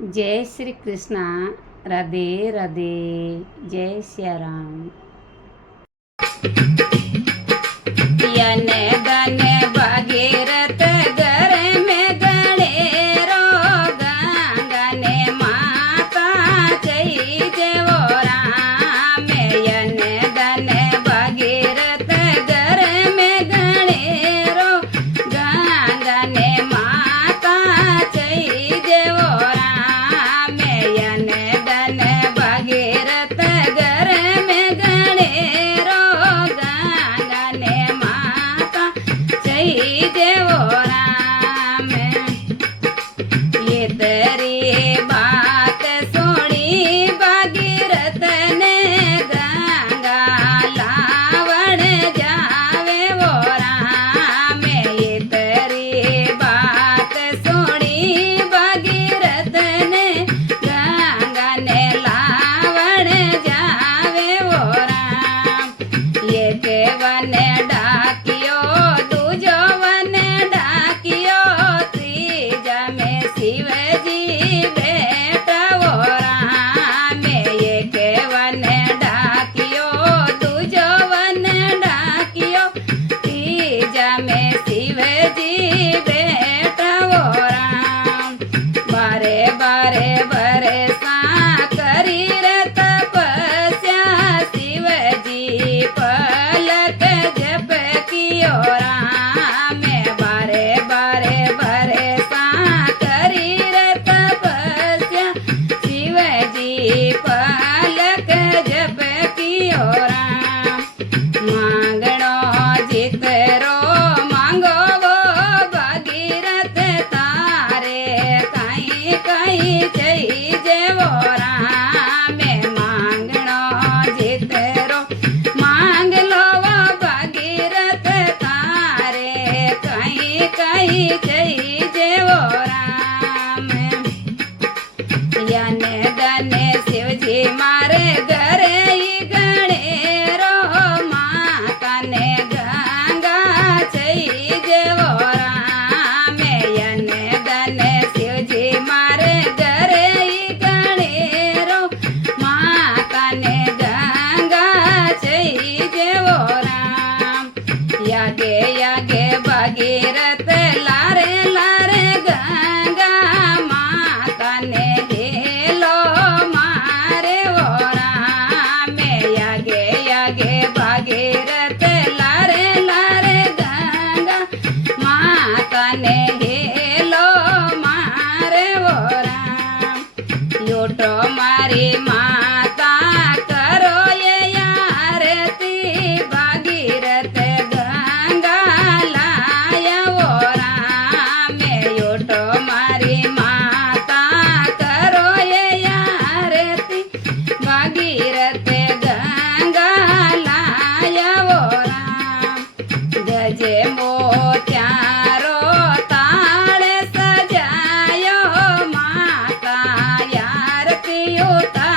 जय श्री कृष्णा। राधे राधे। जय सियाराम। यने दने भागीरथ घर में गणेरो गंगा ने माता चई जेवो राम। यने दने भागीरथ घर में गणेरो गंगा ने माता चई जेवो राम। यने दने भागीरथ घर में गणेरो गंगा ने माता चई जेवो राम। ये तेरी बात सुनी भागीरथ ने गंगा लावण जावे वो राम। ये तेरी बात सुनी भागीरथ ने गंगा ने लावण जावे वो राम। ये के वन डाकियो दूजो वन डाकियो त्रीजा में शिवजी बेटा वो राम। ये के वन डाकियो दूजो वन डाकियो तीजा में शिवजी बेटा वो राम। बारे बारे बरसा करी रे तपस्या शिवजी पलक जप कियो राम। बारे बारे बरसा करी रे तपस्या शिवजी पलक जप कियो राम। मांगणो जितरो मांगो वो भागीरथ तारे कहीं कहीं जई जेवो राम। मांगणो जितरो मांग लो वो भागीरथ तारे कहीं कहीं जई जेवो राम। याने दने शिवजी मारे घरे ही गणेरो माता ने गंगा चई जेवो राम। याने दने शिवजी मारे घरे ही गणेरो माता ने गंगा चई जेवो राम। यागे यागे भागीरथ लारे लारे गंगा माता ने हेलो मारे वो राम। यागे यागे भागीरथ लारे लारे गंगा माता ने हेलो मारे वो राम। योटो मारी माता करो ये आरती भागीरथ गंगा लाया वो राम। योटो मारी माता करो ये आरती भागीरथ गंगा लाया वो राम। गजे मोत्यारो ताड़ सजायो माता आरती उतार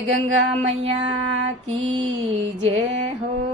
गंगा मैया की जय हो।